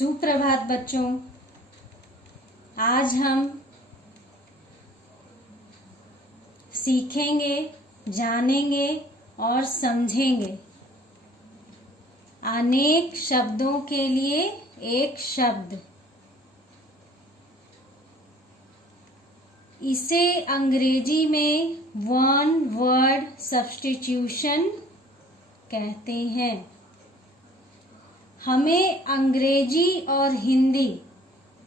सुप्रभात बच्चों। आज हम सीखेंगे, जानेंगे और समझेंगे अनेक शब्दों के लिए एक शब्द। इसे अंग्रेजी में वन वर्ड सब्स्टिट्यूशन कहते हैं। हमें अंग्रेजी और हिंदी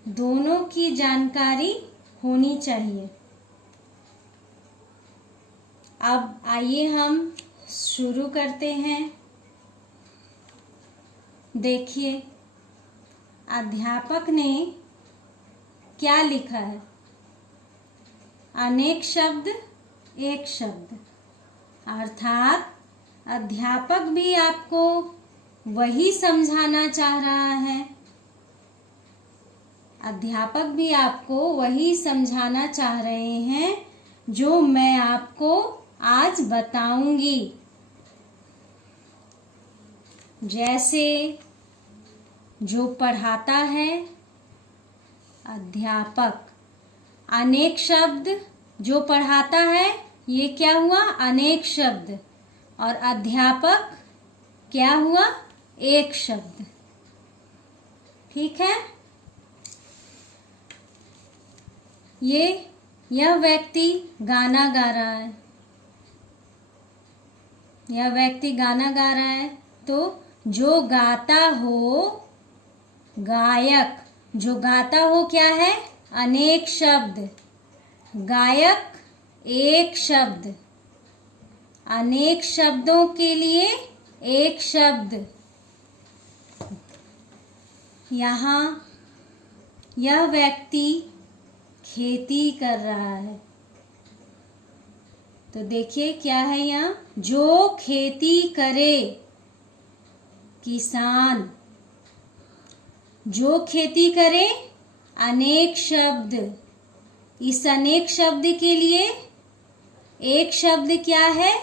दोनों की जानकारी होनी चाहिए। अब आइए हम शुरू करते हैं। देखिए, अध्यापक ने क्या लिखा है? अनेक शब्द एक शब्द, अर्थात अध्यापक भी आपको वही समझाना चाह रहा है। अध्यापक भी आपको वही समझाना चाह रहे हैं जो मैं आपको आज बताऊंगी। जैसे जो पढ़ाता है अध्यापक, अनेक शब्द जो पढ़ाता है, ये क्या हुआ? अनेक शब्द। और अध्यापक क्या हुआ? एक शब्द। ठीक है। यह व्यक्ति गाना गा रहा है। यह व्यक्ति गाना गा रहा है, तो जो गाता हो गायक, जो गाता हो क्या है? अनेक शब्द। गायक एक शब्द। अनेक शब्दों के लिए एक शब्द। यहाँ यह व्यक्ति खेती कर रहा है, तो देखिए क्या है यहाँ? जो खेती करे, किसान। जो खेती करे, अनेक शब्द। इस अनेक शब्द के लिए एक शब्द क्या है?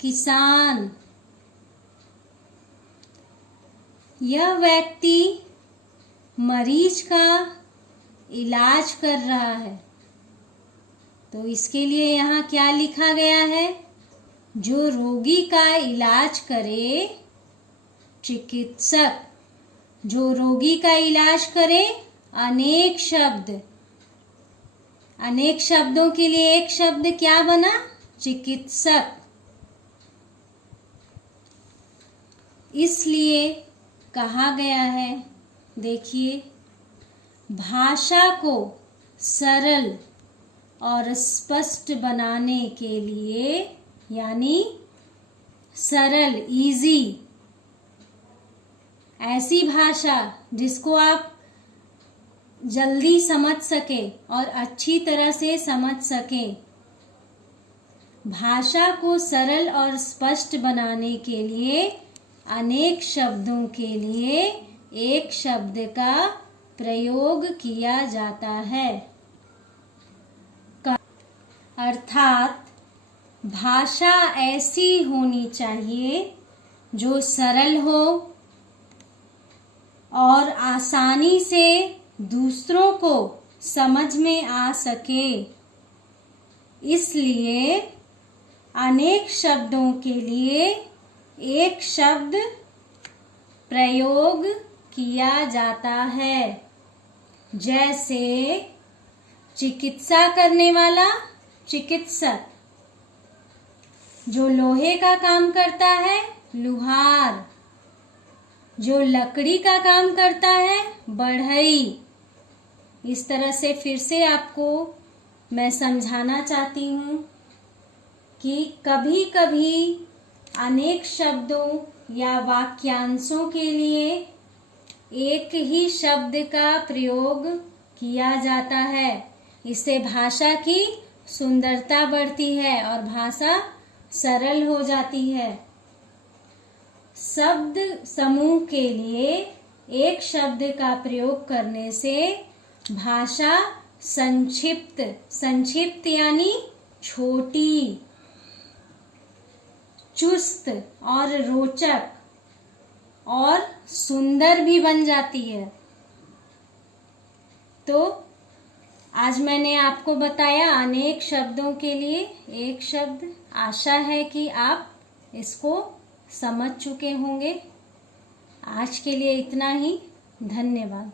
किसान। यह व्यक्ति मरीज का इलाज कर रहा है, तो इसके लिए यहाँ क्या लिखा गया है? जो रोगी का इलाज करे, चिकित्सक। जो रोगी का इलाज करे, अनेक शब्द। अनेक शब्दों के लिए एक शब्द क्या बना? चिकित्सक। इसलिए कहा गया है, देखिए, भाषा को सरल और स्पष्ट बनाने के लिए, यानी सरल, इजी, ऐसी भाषा जिसको आप जल्दी समझ सके और अच्छी तरह से समझ सके। भाषा को सरल और स्पष्ट बनाने के लिए अनेक शब्दों के लिए एक शब्द का प्रयोग किया जाता है। अर्थात भाषा ऐसी होनी चाहिए जो सरल हो और आसानी से दूसरों को समझ में आ सके। इसलिए अनेक शब्दों के लिए एक शब्द प्रयोग किया जाता है। जैसे चिकित्सा करने वाला, चिकित्सक। जो लोहे का काम करता है, लुहार। जो लकड़ी का काम करता है, बढ़ई। इस तरह से फिर से आपको मैं समझाना चाहती हूँ कि कभी कभी अनेक शब्दों या वाक्यांशों के लिए एक ही शब्द का प्रयोग किया जाता है। इससे भाषा की सुंदरता बढ़ती है और भाषा सरल हो जाती है। शब्द समूह के लिए एक शब्द का प्रयोग करने से भाषा संक्षिप्त यानी छोटी, चुस्त और रोचक और सुंदर भी बन जाती है। तो आज मैंने आपको बताया अनेक शब्दों के लिए एक शब्द। आशा है कि आप इसको समझ चुके होंगे। आज के लिए इतना ही। धन्यवाद।